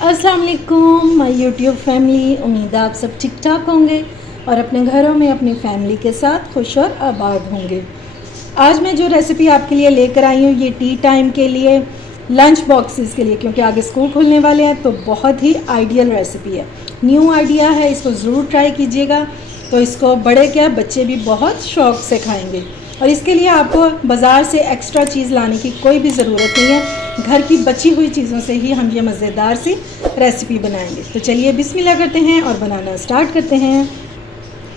अस्सलाम वालेकुम my YouTube family. उम्मीद है आप सब ठीक ठाक होंगे और अपने घरों में अपनी फैमिली के साथ खुश और आबाद होंगे। आज मैं जो रेसिपी आपके लिए लेकर आई हूँ ये टी टाइम के लिए, लंच बॉक्सेस के लिए, क्योंकि आगे स्कूल खुलने वाले हैं तो बहुत ही आइडियल रेसिपी है। न्यू आइडिया है, इसको ज़रूर ट्राई कीजिएगा। तो इसको बड़े क्या बच्चे भी बहुत शौक़ से खाएँगे और इसके लिए आपको बाज़ार से एक्स्ट्रा चीज़ लाने की कोई भी ज़रूरत नहीं है। घर की बची हुई चीज़ों से ही हम ये मज़ेदार सी रेसिपी बनाएंगे। तो चलिए बिस्मिल्लाह करते हैं और बनाना स्टार्ट करते हैं।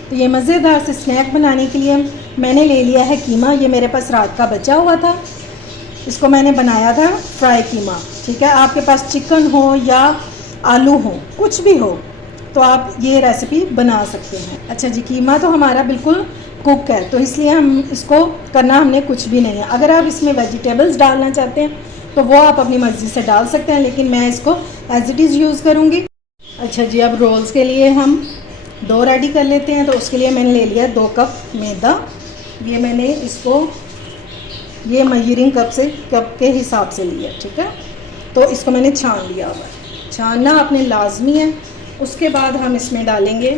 तो ये मज़ेदार से स्नैक बनाने के लिए मैंने ले लिया है कीमा। ये मेरे पास रात का बचा हुआ था, इसको मैंने बनाया था फ्राई कीमा। ठीक है, आपके पास चिकन हो या आलू हो, कुछ भी हो तो आप ये रेसिपी बना सकते हैं। अच्छा जी, कीमा तो हमारा बिल्कुल कुक है तो इसलिए हम इसको करना हमने कुछ भी नहीं है। अगर आप इसमें वेजिटेबल्स डालना चाहते हैं तो वो आप अपनी मर्ज़ी से डाल सकते हैं, लेकिन मैं इसको एज इट इज़ यूज़ करूँगी। अच्छा जी, अब रोल्स के लिए हम डो रेडी कर लेते हैं। तो उसके लिए मैंने ले लिया 2 कप मैदा। ये मैंने इसको ये मेजरिंग कप के हिसाब से लिया। ठीक है, तो इसको मैंने छान लिया हुआ है। छानना आपने लाजमी है। उसके बाद हम इसमें डालेंगे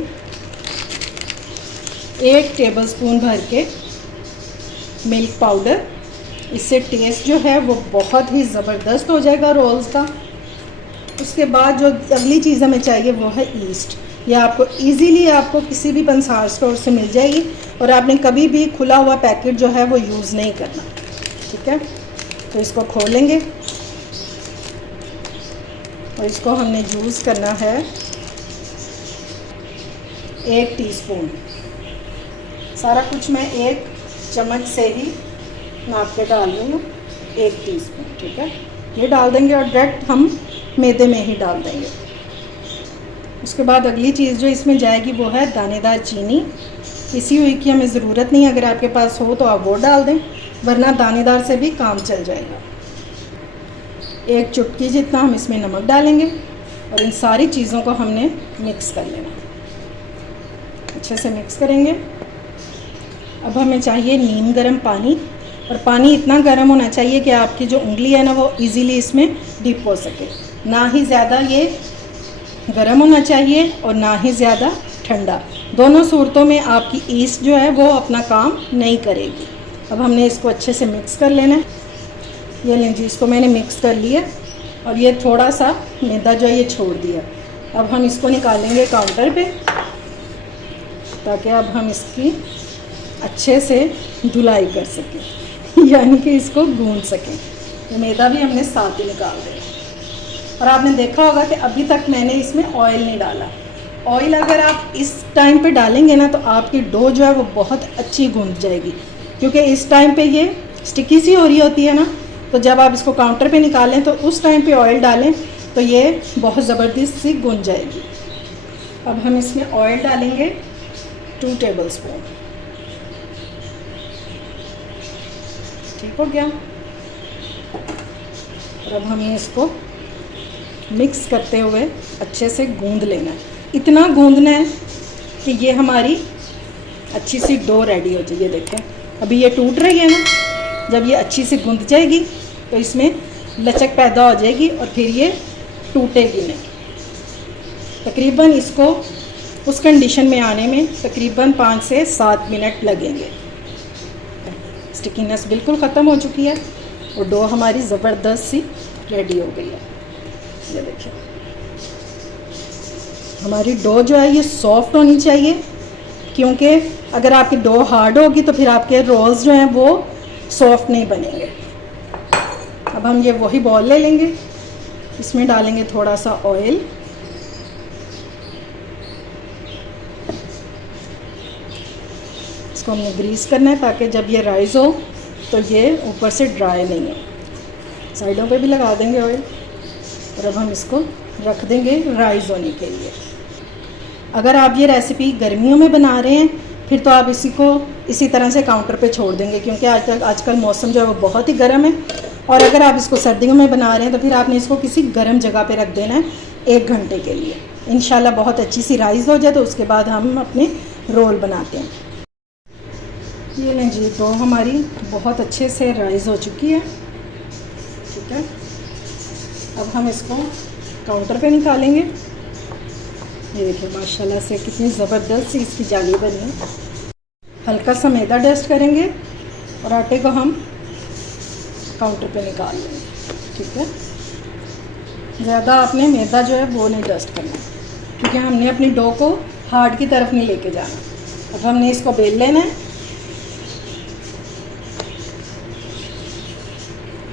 1 टेबलस्पून भर के मिल्क पाउडर। इससे टेस्ट जो है वो बहुत ही ज़बरदस्त हो जाएगा रोल्स का। उसके बाद जो अगली चीज़ हमें चाहिए वो है ईस्ट। यह आपको इजीली आपको किसी भी पंसार स्टोर से मिल जाएगी और आपने कभी भी खुला हुआ पैकेट जो है वो यूज़ नहीं करना। ठीक है, तो इसको खोलेंगे और इसको हमने यूज़ करना है 1 टीस्पून। सारा कुछ मैं 1 चम्मच से ही नाप के डाल रही हूँ, 1 टीस्पून। ठीक है, ये डाल देंगे और डायरेक्ट हम मैदे में ही डाल देंगे। उसके बाद अगली चीज़ जो इसमें जाएगी वो है दानेदार चीनी। पिसी हुई की हमें ज़रूरत नहीं, अगर आपके पास हो तो आप वो डाल दें, वरना दानेदार से भी काम चल जाएगा। 1 चुटकी जितना हम इसमें नमक डालेंगे और इन सारी चीज़ों को हमने मिक्स कर लेना। अच्छे से मिक्स करेंगे। अब हमें चाहिए नीम गर्म पानी, और पानी इतना गर्म होना चाहिए कि आपकी जो उंगली है ना वो इजीली इसमें डिप हो सके। ना ही ज़्यादा ये गर्म होना चाहिए और ना ही ज़्यादा ठंडा। दोनों सूरतों में आपकी ईस्ट जो है वो अपना काम नहीं करेगी। अब हमने इसको अच्छे से मिक्स कर लेना है। ये लें जी, इसको मैंने मिक्स कर लिया और ये थोड़ा सा मैदा जो है ये छोड़ दिया। अब हम इसको निकालेंगे काउंटर पे, ताकि अब हम इसकी अच्छे से धुलाई कर सकें यानी कि इसको गूंद सकें। तो मैदा भी हमने साथ ही निकाल दिया। और आपने देखा होगा कि अभी तक मैंने इसमें ऑयल नहीं डाला। ऑयल अगर आप इस टाइम पे डालेंगे ना तो आपकी डो जो है वो बहुत अच्छी गूंद जाएगी, क्योंकि इस टाइम पे ये स्टिकी सी हो रही होती है ना। तो जब आप इसको काउंटर पे निकालें तो उस टाइम पे ऑयल डालें तो ये बहुत ज़बरदस्त सी गूंद जाएगी। अब हम इसमें ऑयल डालेंगे 2 टेबलस्पून। ठीक हो गया। और अब हमें इसको मिक्स करते हुए अच्छे से गूंद लेना है। इतना गूंदना है कि ये हमारी अच्छी सी डो रेडी हो जाए। ये देखें, अभी ये टूट रही है ना, जब ये अच्छी से गूंद जाएगी तो इसमें लचक पैदा हो जाएगी और फिर ये टूटेगी नहीं। तकरीबन इसको उस कंडीशन में आने में तकरीबन 5 से 7 मिनट लगेंगे। स्टिकीनेस बिल्कुल ख़त्म हो चुकी है और डो हमारी ज़बरदस्त सी रेडी हो गई है। ये देखिए, हमारी डो जो है ये सॉफ्ट होनी चाहिए, क्योंकि अगर आपकी डो हार्ड होगी तो फिर आपके रोल्स जो हैं वो सॉफ्ट नहीं बनेंगे। अब हम ये वही बॉल ले लेंगे, इसमें डालेंगे थोड़ा सा ऑयल। इसको हमने ग्रीस करना है ताकि जब ये राइज़ हो तो ये ऊपर से ड्राई नहीं है। साइडों पे भी लगा देंगे ऑयल। और अब हम इसको रख देंगे राइज़ होने के लिए। अगर आप ये रेसिपी गर्मियों में बना रहे हैं फिर तो आप इसी तरह से काउंटर पे छोड़ देंगे, क्योंकि आजकल मौसम जो है वो बहुत ही गर्म है। और अगर आप इसको सर्दियों में बना रहे हैं तो फिर आपने इसको किसी गर्म जगह पे रख देना है 1 घंटे के लिए। इंशाल्लाह बहुत अच्छी सी राइज़ हो जाए तो उसके बाद हम अपने रोल बनाते हैं। ये लें जी, डो हमारी बहुत अच्छे से राइज़ हो चुकी है। ठीक है, अब हम इसको काउंटर पे निकालेंगे। ये देखिए माशाल्लाह से कितनी ज़बरदस्त सी इसकी जाली बनी है। हल्का सा मैदा डस्ट करेंगे और आटे को हम काउंटर पे निकाल लेंगे, ठीक है। ज़्यादा आपने मैदा जो है वो नहीं डस्ट करना, क्योंकि हमने अपनी डो को हार्ड की तरफ नहीं लेके जाना। अब हमने इसको बेल लेना है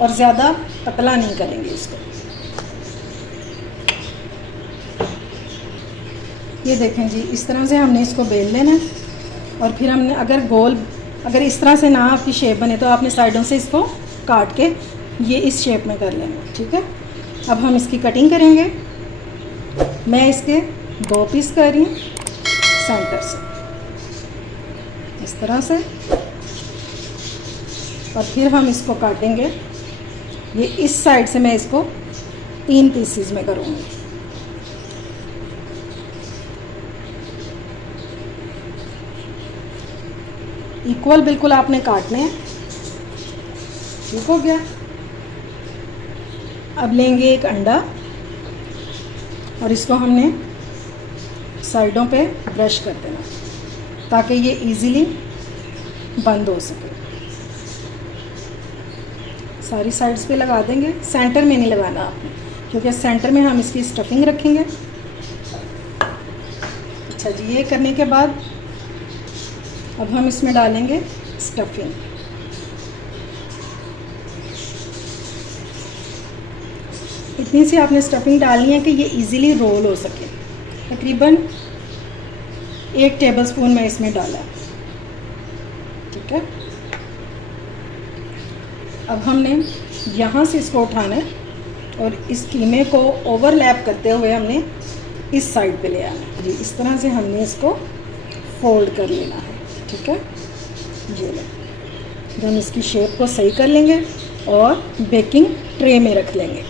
और ज़्यादा पतला नहीं करेंगे इसको। ये देखें जी, इस तरह से हमने इसको बेल लेना है और फिर हमने अगर इस तरह से ना आपकी शेप बने तो आपने साइडों से इसको काट के ये इस शेप में कर लेना, ठीक है। अब हम इसकी कटिंग करेंगे। मैं इसके 2 पीस कर रही हूँ सेंटर से, इस तरह से, और फिर हम इसको काटेंगे। ये इस साइड से मैं इसको 3 पीसीज में करूँगी। इक्वल बिल्कुल आपने काटने हैं, ठीक हो गया। अब लेंगे एक अंडा और इसको हमने साइडों पे ब्रश कर देना ताकि ये इजीली बंद हो सके। सारी साइड्स पे लगा देंगे, सेंटर में नहीं लगाना आपने, क्योंकि सेंटर में हम इसकी स्टफिंग रखेंगे। अच्छा जी, ये करने के बाद अब हम इसमें डालेंगे स्टफिंग। इतनी सी आपने स्टफिंग डालनी है कि ये इजीली रोल हो सके। तकरीबन 1 टेबलस्पून मैं इसमें डाला है, ठीक है। अब हमने यहाँ से इसको उठाना है और इस कीमे को ओवरलैप करते हुए हमने इस साइड पे ले आना है जी। इस तरह से हमने इसको फोल्ड कर लेना है, ठीक है। ये लो, फिर हम इसकी शेप को सही कर लेंगे और बेकिंग ट्रे में रख लेंगे।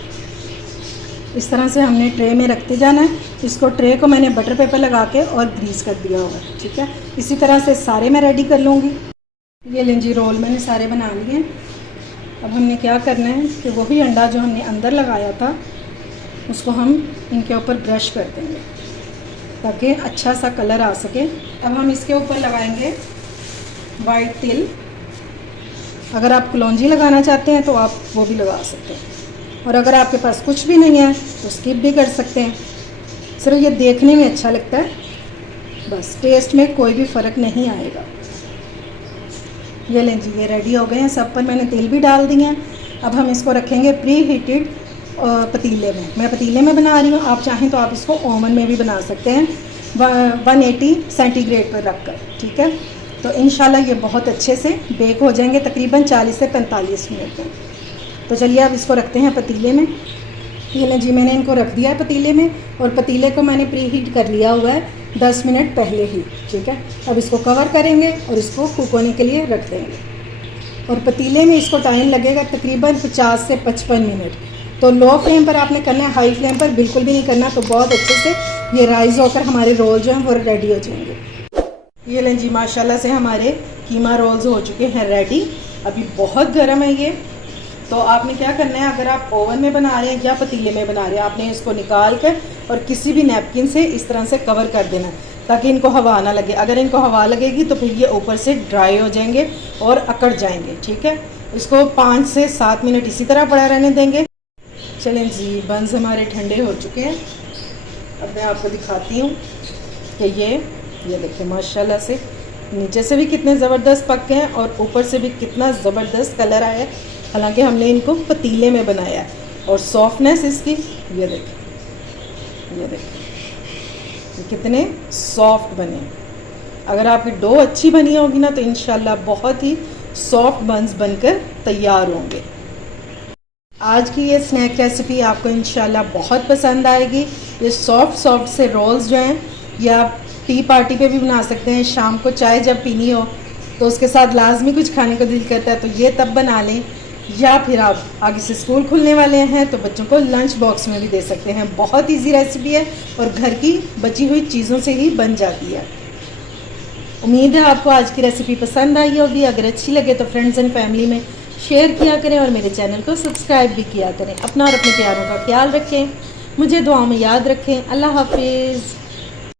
इस तरह से हमने ट्रे में रखते जाना है। इसको ट्रे को मैंने बटर पेपर लगा के और ग्रीस कर दिया हुआ है, ठीक है। इसी तरह से सारे मैं रेडी कर लूँगी। ये लें जी, रोल मैंने सारे बना लिए। अब हमने क्या करना है कि वही अंडा जो हमने अंदर लगाया था उसको हम इनके ऊपर ब्रश कर देंगे ताकि अच्छा सा कलर आ सके। अब हम इसके ऊपर लगाएंगे वाइट तिल। अगर आप कलौंजी लगाना चाहते हैं तो आप वो भी लगा सकते हैं, और अगर आपके पास कुछ भी नहीं है तो स्किप भी कर सकते हैं। सिर्फ ये देखने में अच्छा लगता है, बस टेस्ट में कोई भी फ़र्क नहीं आएगा। ये लें जी, ये रेडी हो गए हैं। सब पर मैंने तेल भी डाल दिए हैं। अब हम इसको रखेंगे प्री हीटेड पतीले में। मैं पतीले में बना रही हूँ, आप चाहें तो आप इसको ओवन में भी बना सकते हैं 180 सेंटीग्रेड पर रख कर, ठीक है। तो इंशाल्लाह ये बहुत अच्छे से बेक हो जाएंगे तकरीबन 40 से 45 मिनट में। तो चलिए अब इसको रखते हैं पतीले में। ये लें जी, मैंने इनको रख दिया है पतीले में और पतीले को मैंने प्री हीट कर लिया हुआ है 10 मिनट पहले ही, ठीक है। अब इसको कवर करेंगे और इसको कुक होने के लिए रख देंगे। और पतीले में इसको टाइम लगेगा तकरीबन 50 से 55 मिनट। तो लो फ्लेम पर आपने करना है, हाई फ्लेम पर बिल्कुल भी नहीं करना। तो बहुत अच्छे से ये राइज होकर हमारे रोल जो हैं वो रेडी हो जाएंगे। ये लें जी, माशाल्लाह से हमारे कीमा रोल्स हो चुके हैं रेडी। अभी बहुत गर्म है ये, तो आपने क्या करना है, अगर आप ओवन में बना रहे हैं या पतीले में बना रहे हैं, आपने इसको निकाल कर और किसी भी नैपकिन से इस तरह से कवर कर देना ताकि इनको हवा ना लगे। अगर इनको हवा लगेगी तो फिर ये ऊपर से ड्राई हो जाएंगे और अकड़ जाएंगे, ठीक है। इसको 5 से 7 मिनट इसी तरह पड़ा रहने देंगे। चलें जी, बंस हमारे ठंडे हो चुके हैं। अब मैं आपको दिखाती हूँ कि ये देखिए माशाल्लाह से नीचे से भी कितने ज़बरदस्त पक गए हैं और ऊपर से भी कितना ज़बरदस्त कलर आया है। हालांकि हमने इनको पतीले में बनाया है। और सॉफ्टनेस इसकी ये देखिए, ये कितने सॉफ्ट बने। अगर आपकी डो अच्छी बनी होगी ना तो इंशाल्लाह बहुत ही सॉफ्ट बंस बनकर तैयार होंगे। आज की ये स्नैक रेसिपी आपको इंशाल्लाह बहुत पसंद आएगी। ये सॉफ्ट से रोल्स जो हैं ये आप टी पार्टी पे भी बना सकते हैं। शाम को चाय जब पीनी हो तो उसके साथ लाजमी कुछ खाने को दिल करता है तो ये तब बना लें, या फिर आप आगे से स्कूल खुलने वाले हैं तो बच्चों को लंच बॉक्स में भी दे सकते हैं। बहुत इजी रेसिपी है और घर की बची हुई चीज़ों से ही बन जाती है। उम्मीद है आपको आज की रेसिपी पसंद आई होगी। अगर अच्छी लगे तो फ्रेंड्स एंड फैमिली में शेयर किया करें और मेरे चैनल को सब्सक्राइब भी किया करें। अपना और अपने प्यारों का ख्याल रखें। मुझे दुआ में याद रखें। अल्लाह हाफिज़।